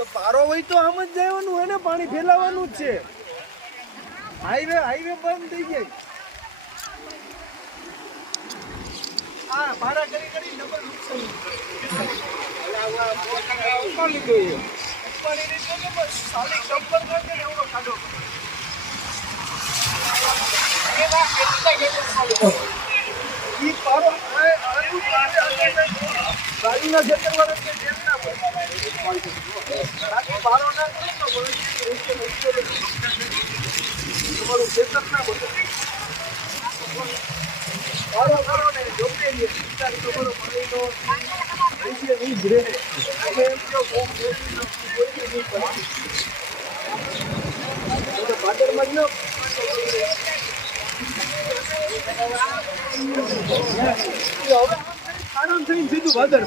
તો પારો હોય તો આમ જ જવાનું હોય ને, પાણી ફેલાવાનું જ છે. હાઈવે બંધ થઈ જાય. હા, ભાડા કરી ડબલ નુકસાન. ઉપાડી લીધો સાલી ચંપલ કરશે ને એવડો ખાડો. ઈ પારો ગાડીના ખેતરમાં પારો ના તમારું ખેતર ના બધું પારો કરો ને જોકે તમારો પાણીનો નહીં જ રહે. એમ જો ભાદરમાં જ આરામ થઈને સીધું ભાદર.